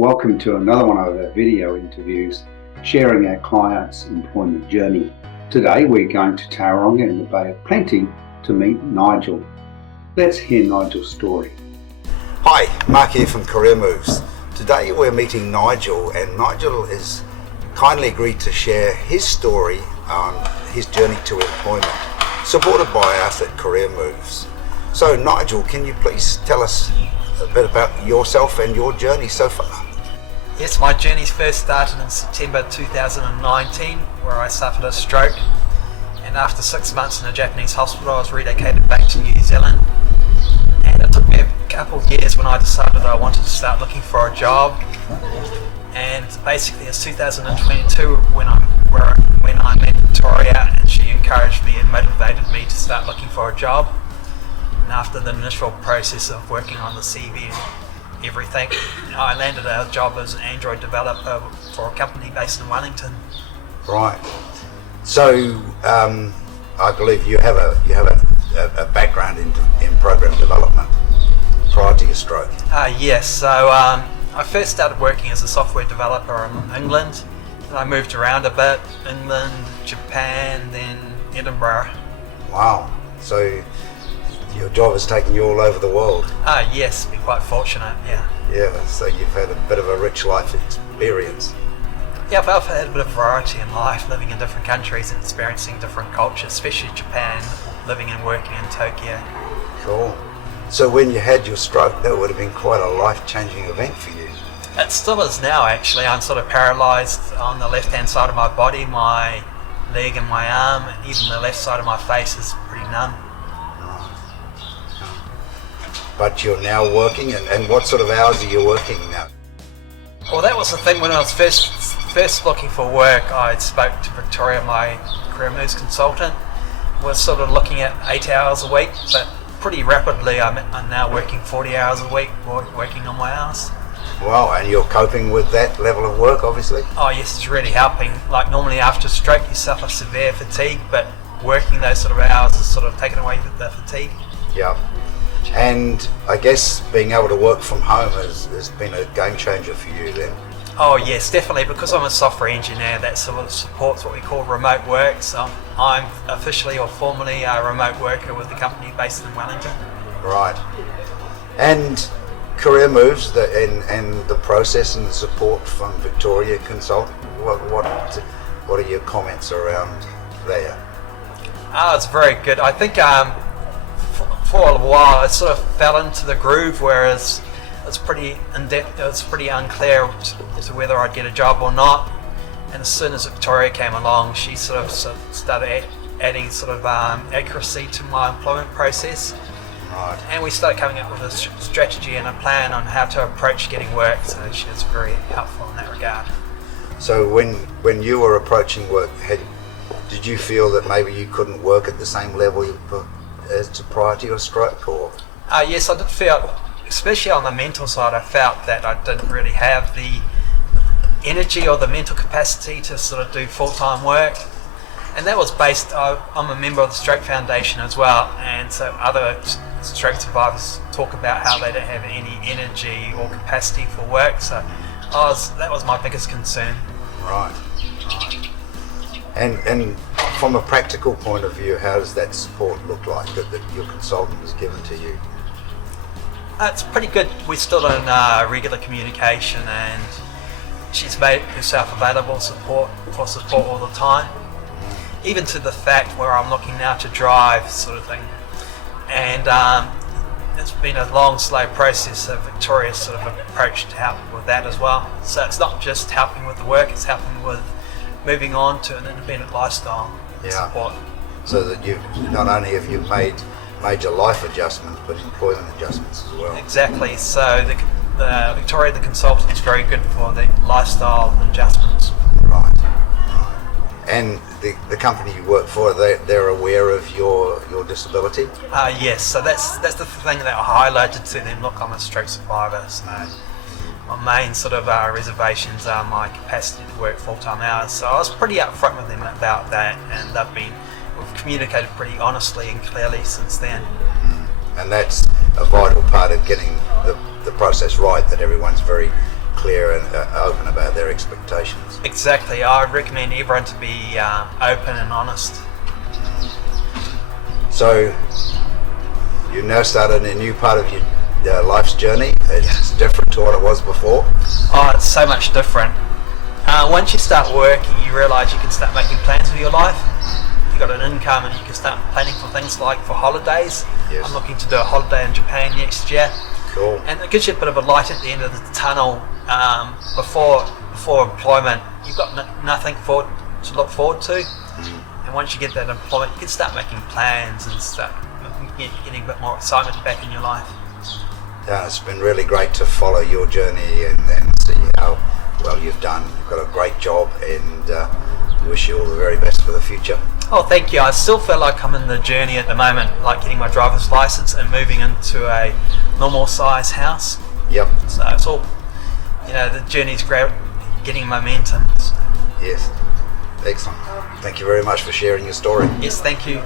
Welcome to another one of our video interviews sharing our clients' employment journey. Today we're going to Tauranga in the Bay of Plenty to meet Nigel. Let's hear Nigel's story. Hi, Mark here from Career Moves. Today we're meeting Nigel, and Nigel has kindly agreed to share his story on his journey to employment, supported by us at Career Moves. So Nigel, can you please tell us a bit about yourself and your journey so far? Yes, my journey first started in September 2019, where I suffered a stroke, and after 6 months in a Japanese hospital I was relocated back to New Zealand. And it took me a couple of years when I decided I wanted to start looking for a job, and basically it's 2022 when I met Victoria, and she encouraged me and motivated me to start looking for a job. And after the initial process of working on the CV and everything, I landed a job as an Android developer for a company based in Wellington. Right. So I believe you have a background in program development prior to your stroke. Yes. So I first started working as a software developer in England, and I moved around a bit: England, Japan, then Edinburgh. Wow. So your job has taken you all over the world. Yes, been quite fortunate, yeah. Yeah, so you've had a bit of a rich life experience. Yeah, I've had a bit of variety in life, living in different countries and experiencing different cultures, especially Japan, living and working in Tokyo. Cool. So when you had your stroke, that would have been quite a life-changing event for you. It still is now, actually. I'm sort of paralysed on the left-hand side of my body, my leg and my arm, and even the left side of my face is pretty numb. But you're now working, and what sort of hours are you working now? Well, that was the thing. When I was first looking for work, I spoke to Victoria, my Career Moves consultant. We're sort of looking at 8 hours a week, but pretty rapidly I'm now working 40 hours a week, working on my hours. Wow, and you're coping with that level of work, obviously? Oh yes, it's really helping. Like normally after a stroke you suffer severe fatigue, but working those sort of hours has sort of taken away the fatigue. Yeah. And I guess being able to work from home has been a game changer for you then. Oh yes, definitely, because I'm a software engineer. That sort of supports what we call remote work. So I'm officially or formally a remote worker with the company based in Wellington. Right. And Career Moves and the process and the support from Victoria Consulting, what are your comments around there? It's very good. I think for a while I sort of fell into the groove, whereas it's pretty in-depth. It was pretty unclear to whether I'd get a job or not. And as soon as Victoria came along, she sort of started adding sort of accuracy to my employment process. Right. And we started coming up with a strategy and a plan on how to approach getting work. So she was very helpful in that regard. So when you were approaching work, did you feel that maybe you couldn't work at the same level as prior to your stroke, or? Yes, I did feel, especially on the mental side, I felt that I didn't really have the energy or the mental capacity to sort of do full-time work. And that was based, I'm a member of the Stroke Foundation as well, and so other stroke survivors talk about how they don't have any energy or capacity for work, so that was my biggest concern. Right. And from a practical point of view, how does that support look like that your consultant has given to you? It's pretty good. We're still in regular communication, and she's made herself available for support all the time, even to the fact where I'm looking now to drive, sort of thing. And it's been a long, slow process, so Victoria's sort of approach to help with that as well. So it's not just helping with the work, it's helping with moving on to an independent lifestyle support. So that you've not only have you made major life adjustments, but employment adjustments as well. Exactly. So the Victoria, the consultant, is very good for the lifestyle adjustments. Right. And the company you work for, they're aware of your disability? Yes. So that's the thing that I highlighted to them. Look, I'm a stroke survivor. So my main sort of reservations are my capacity to work full-time hours. So I was pretty upfront with them about that, and we've communicated pretty honestly and clearly since then. And that's a vital part of getting the process right, that everyone's very clear and open about their expectations. Exactly. I recommend everyone to be open and honest. So you now started a new part of your life's journey. It's different to what it was before. Oh, it's so much different. Once you start working, you realise you can start making plans for your life. You've got an income and you can start planning for things like for holidays. Yes. I'm looking to do a holiday in Japan next year. Cool. And it gives you a bit of a light at the end of the tunnel. Before employment, you've got nothing to look forward to. And once you get that employment, you can start making plans and start getting a bit more excitement back in your life. Yeah, it's been really great to follow your journey and see how well you've done. You've got a great job, and wish you all the very best for the future. Oh, thank you. I still feel like I'm in the journey at the moment, like getting my driver's license and moving into a normal size house. Yep. So it's all, the journey's great, getting momentum. So. Yes. Excellent. Thank you very much for sharing your story. Yes, thank you.